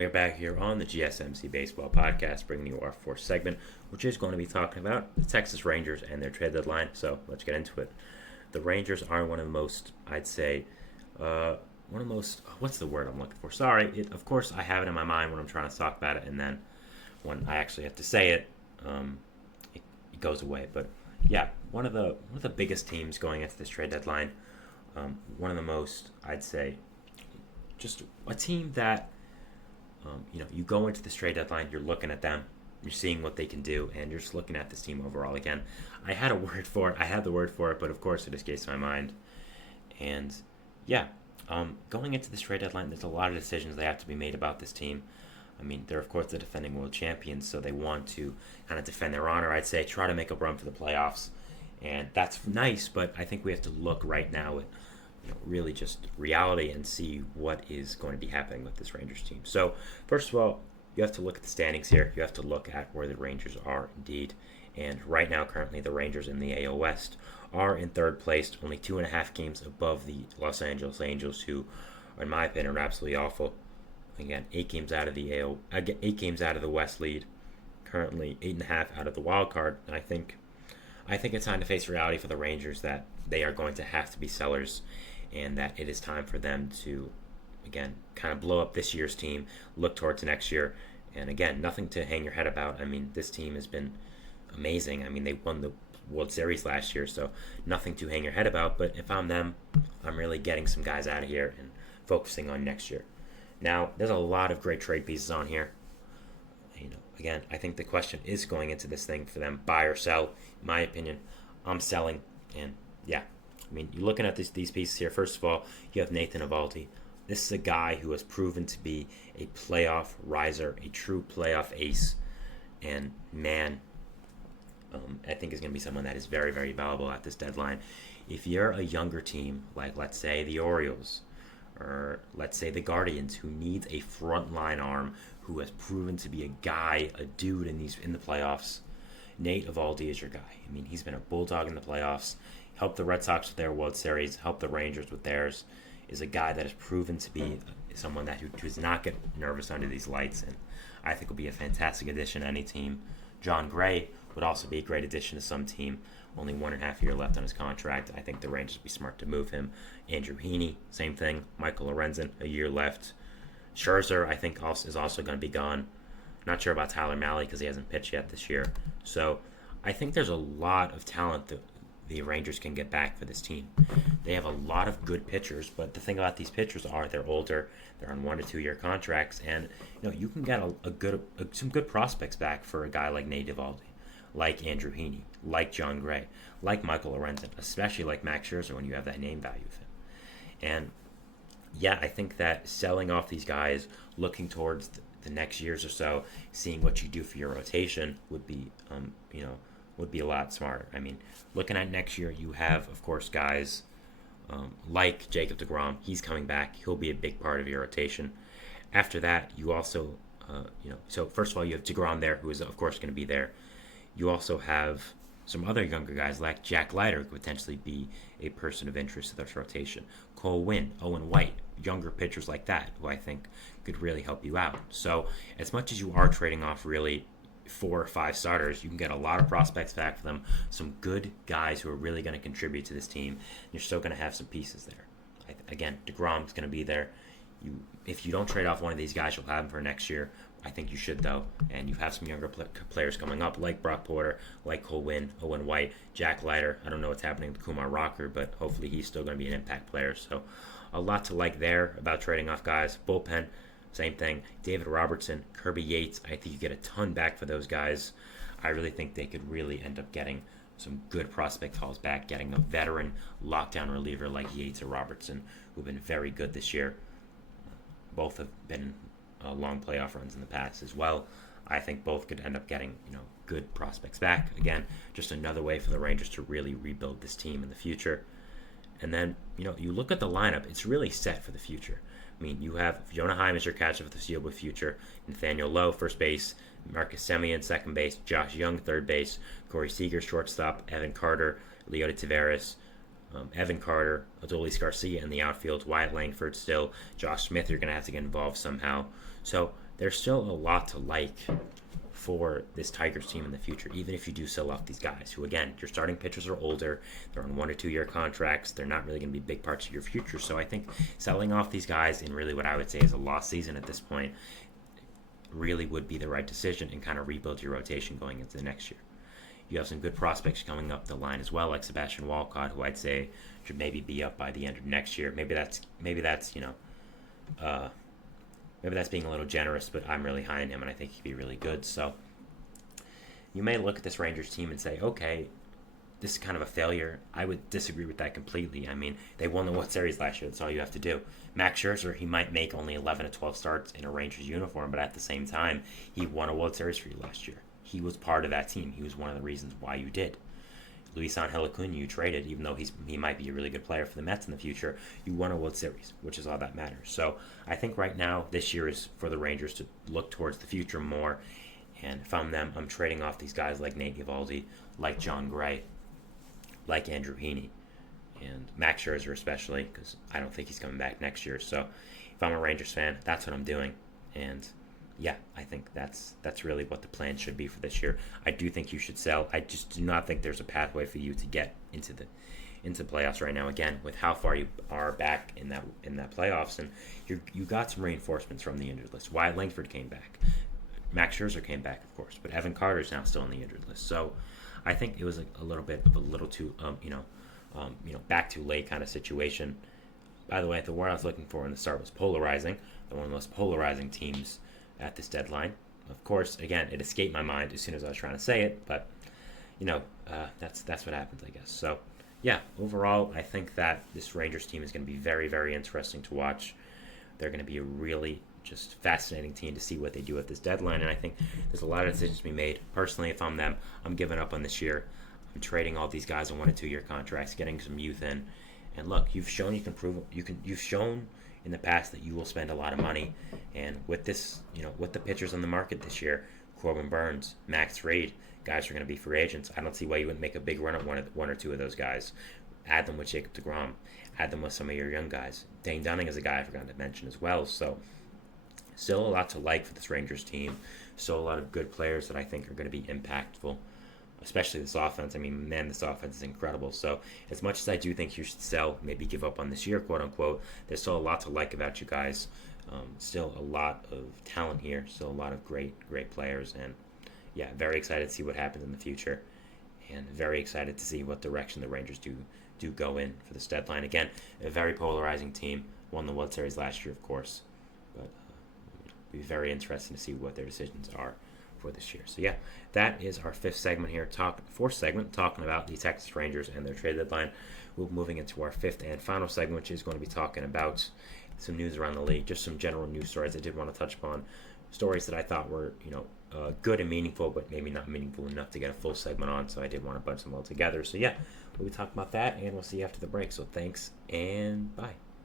We're back here on the GSMC Baseball Podcast, bringing you our fourth segment, which is going to be talking about the Texas Rangers and their trade deadline. So let's get into it. The Rangers are one of the most, I'd say, what's the word I'm looking for? Sorry, of course I have it in my mind when I'm trying to talk about it, and then when I actually have to say it, it goes away. But yeah, one of the biggest teams going into this trade deadline. One of the most, I'd say, just a team that you go into this trade deadline, you're looking at them, you're seeing what they can do, and you're just looking at this team overall. Again, I had the word for it, but of course it escapes my mind. And yeah, going into this trade deadline, there's a lot of decisions that have to be made about this team. I mean, they're of course the defending world champions, so they want to kind of defend their honor, I'd say, try to make a run for the playoffs. And that's nice, but I think we have to look right now at really just reality and see what is going to be happening with this Rangers team. So, first of all, you have to look at the standings here. You have to look at where the Rangers are indeed. And right now, currently, the Rangers in the AL West are in third place, only 2.5 games above the Los Angeles Angels, who, in my opinion, are absolutely awful. Again, 8 games out of the West lead. Currently, 8.5 out of the wild card. And I think it's time to face reality for the Rangers that they are going to have to be sellers, and that it is time for them to, again, kind of blow up this year's team, look towards next year. And again, nothing to hang your head about. I mean, this team has been amazing. I mean, they won the World Series last year, so nothing to hang your head about. But if I'm them, I'm really getting some guys out of here and focusing on next year. Now, there's a lot of great trade pieces on here. Again, I think the question is going into this thing for them, buy or sell. In my opinion, I'm selling. And yeah, I mean, you're looking at these pieces here. First of all, you have Nathan Eovaldi. This is a guy who has proven to be a playoff riser, a true playoff ace. And man, I think is going to be someone that is very, very valuable at this deadline. If you're a younger team, like let's say the Orioles, or let's say the Guardians, who needs a frontline arm who has proven to be a guy, a dude in the playoffs, Nate Eovaldi is your guy. I mean, he's been a bulldog in the playoffs, helped the Red Sox with their World Series, helped the Rangers with theirs, is a guy that has proven to be someone who does not get nervous under these lights, and I think will be a fantastic addition to any team. John Gray would also be a great addition to some team. Only 1.5 years left on his contract. I think the Rangers would be smart to move him. Andrew Heaney, same thing. Michael Lorenzen, a year left. Scherzer, I think, is also going to be gone. Not sure about Tyler Mahle because he hasn't pitched yet this year. So I think there's a lot of talent that the Rangers can get back for this team. They have a lot of good pitchers, but the thing about these pitchers are they're older, they're on 1 to 2 year contracts, and you can get some good prospects back for a guy like Nate Eovaldi, like Andrew Heaney, like John Gray, like Michael Lorenzen, especially like Max Scherzer when you have that name value of him. And yeah, I think that selling off these guys, looking towards the next years or so, seeing what you do for your rotation would be, would be a lot smarter. I mean, looking at next year, you have, of course, guys like Jacob deGrom. He's coming back. He'll be a big part of your rotation. After that, you also, so first of all, you have deGrom there, who is, of course, going to be there. You also have some other younger guys like Jack Leiter, who could potentially be a person of interest to this rotation. Cole Winn, Owen White, younger pitchers like that, who I think could really help you out. So as much as you are trading off really 4 or 5 starters, you can get a lot of prospects back for them, some good guys who are really going to contribute to this team. You're still going to have some pieces there. Again, deGrom's going to be there. If you don't trade off one of these guys, you'll have him for next year. I think you should, though. And you have some younger players coming up, like Brock Porter, like Cole Winn, Owen White, Jack Leiter. I don't know what's happening with Kumar Rocker, but hopefully he's still going to be an impact player. So a lot to like there about trading off guys. Bullpen, same thing. David Robertson, Kirby Yates. I think you get a ton back for those guys. I really think they could really end up getting some good prospect hauls back, getting a veteran lockdown reliever like Yates or Robertson, who've been very good this year. Both have been long playoff runs in the past as well. I think both could end up getting good prospects back. Again, just another way for the Rangers to really rebuild this team in the future. And then you look at the lineup; it's really set for the future. I mean, you have Jonah Heim as your catcher for the foreseeable future, Nathaniel Lowe, first base, Marcus Semien, second base, Josh Young, third base, Corey Seager, shortstop, Evan Carter, Leody Taveras, Evan Carter, Adolis Garcia in the outfield, Wyatt Langford still, Josh Smith, you're going to have to get involved somehow. So there's still a lot to like for this Tigers team in the future, even if you do sell off these guys who, again, your starting pitchers are older, they're on 1 or 2 year contracts, they're not really going to be big parts of your future. So I think selling off these guys in really what I would say is a lost season at this point really would be the right decision and kind of rebuild your rotation going into the next year. You have some good prospects coming up the line as well, like Sebastian Walcott, who I'd say should maybe be up by the end of next year. Maybe that's maybe that's being a little generous, but I'm really high on him, and I think he'd be really good. So you may look at this Rangers team and say, okay, this is kind of a failure. I would disagree with that completely. I mean, they won the World Series last year. That's all you have to do. Max Scherzer, he might make only 11 to 12 starts in a Rangers uniform, but at the same time, he won a World Series for you last year. He was part of that team. He was one of the reasons why you did. Luis Angel Acuna, you traded, even though he might be a really good player for the Mets in the future. You won a World Series, which is all that matters. So I think right now, this year is for the Rangers to look towards the future more. And if I'm them, I'm trading off these guys like Nate Eovaldi, like John Gray, like Andrew Heaney, and Max Scherzer especially, because I don't think he's coming back next year. So if I'm a Rangers fan, that's what I'm doing. And yeah, I think that's really what the plan should be for this year. I do think you should sell. I just do not think there's a pathway for you to get into playoffs right now. Again, with how far you are back in that playoffs, and you got some reinforcements from the injured list. Wyatt Langford came back. Max Scherzer came back, of course, but Evan Carter's now still on the injured list. So I think it was a little too back too late kind of situation. By the way, the word I was looking for in the start was polarizing. They're one of the most polarizing teams at this deadline. Of course, again, it escaped my mind as soon as I was trying to say it, but that's what happens, I guess. So yeah, overall, I think that this Rangers team is going to be very, very interesting to watch. They're going to be a really just fascinating team to see what they do at this deadline, and I think there's a lot of decisions to be made. Personally, if I'm them, I'm giving up on this year. I'm trading all these guys on 1 and 2 year contracts, getting some youth in, and look, you've shown you can prove. You've shown in the past that you will spend a lot of money, and with this, with the pitchers on the market this year, Corbin Burns, Max Reed, guys are going to be free agents. I don't see why you wouldn't make a big run at one or two of those guys. Add them with Jacob deGrom. Add them with some of your young guys. Dane Dunning is a guy I forgot to mention as well. So still a lot to like for this Rangers team. Still a lot of good players that I think are going to be impactful, especially this offense. I mean, man, this offense is incredible. So as much as I do think you should sell, maybe give up on this year, quote unquote, there's still a lot to like about you guys. Still a lot of talent here. Still a lot of great players. And yeah, very excited to see what happens in the future. And very excited to see what direction the Rangers do go in for this deadline. Again, a very polarizing team. Won the World Series last year, of course. But it'll be very interesting to see what their decisions are for this year. So yeah, that is our fourth segment, talking about the Texas Rangers and their trade deadline. We're moving into our fifth and final segment, which is going to be talking about some news around the league, just some general news stories I did want to touch upon, stories that I thought were, good and meaningful, but maybe not meaningful enough to get a full segment on, so I did want to bunch them all together. So yeah, we'll be talking about that, and we'll see you after the break. So thanks, and bye.